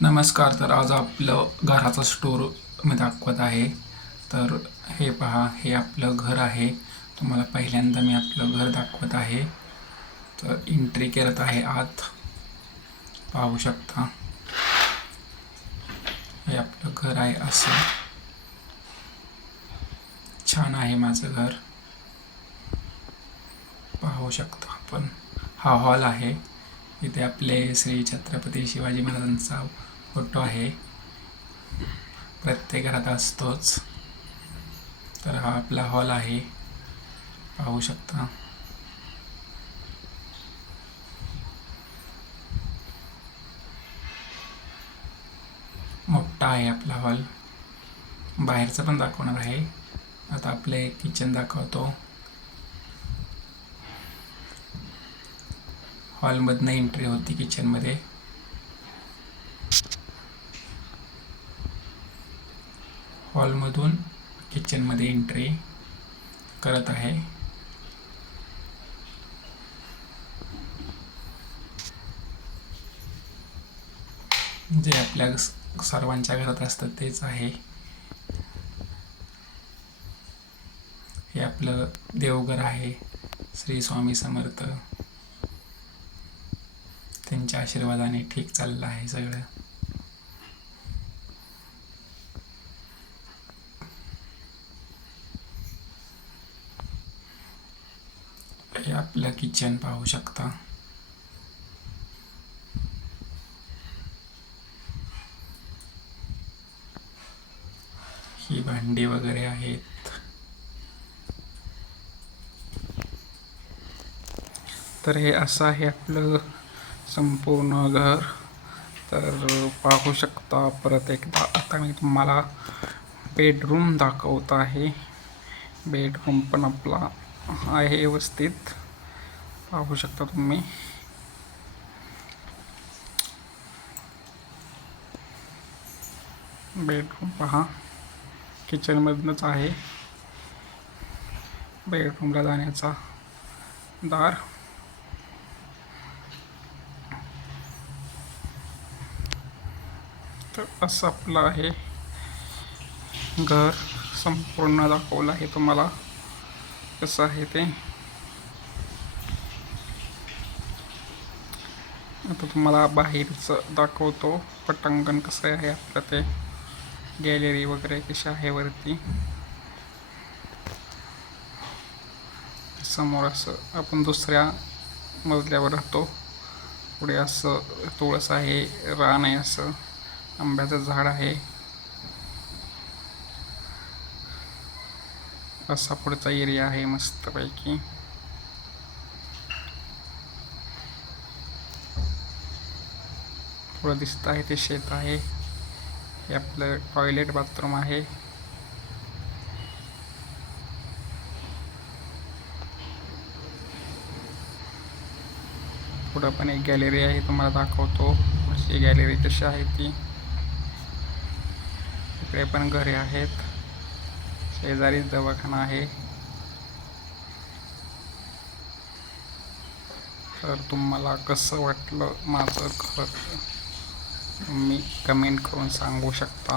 नमस्कार. तर आज आपलं घराचा स्टोर मी दाखवत आहे. तर हे पहा, हे आपलं घर आहे. तुम्हाला पहिल्यांदा मी आपलं घर दाखवत आहे. तर एंट्री करत आहे आत. पाहू शकता, हे आपलं घर आहे. असं छान आहे माझं घर, पाहू शकता आपण. हा हॉल आहे. इथे आपले श्री छत्रपती शिवाजी महाराजांचा फोटो आहे. प्रत्येक घरात असतोच. तर हा आपला हॉल आहे, पाहू शकता. मोठा आहे आपला हॉल. बाहेरचं पण दाखवणार आहे. आता आपले किचन दाखवतो. हॉलमधनं एंट्री होती किचनमध्ये. हॉलमधून किचनमध्ये एंट्री करत आहे. जे आपल्या सर्वांच्या घरात असतं तेच आहे. हे आपलं देवघर आहे. श्री स्वामी समर्थ, त्यांच्या आशीर्वादाने ठीक चाललं आहे सगळं. हे आपलं किचन पाहू शकता. ही भांडी वगैरे आहेत. तर हे असं आहे आपलं संपूर्ण घर. तर पाहू शकता परत एकदा. आता मी तुम्हाला बेडरूम दाखवत आहे. बेडरूम पण आपला आहे व्यवस्थित, पाहू शकता तुम्ही. बेडरूम पहा, किचनमधनंच आहे बेडरूमला जाण्याचा दार. तर असं आपलं आहे घर. संपूर्ण दाखवलं आहे तुम्हाला कसं आहे ते. आता तुम्हाला बाहेरचं दाखवतो, पटांगण कसं आहे आपलं ते. गॅलरी वगैरे कशी आहे वरती. समोर असं आपण दुसऱ्या मजल्यावर राहतो. पुढे असं तुळस आहे, रान आहे, असं आंब्याचं झाड आहे. असा पुढचा एरिया आहे मस्तपैकी. पुढं दिसत आहे ते शेत आहे. हे आपलं टॉयलेट बाथरूम आहे. पुढं पण एक गॅलरी आहे, तुम्हाला दाखवतो पुढची गॅलरी कशी आहे ती. इकडे पण घरे आहेत. शेजारी दवाखाना आहे. तर तुम्हाला कसं वाटलं माझं घर, तुम्ही कमेंट करून सांगू शकता.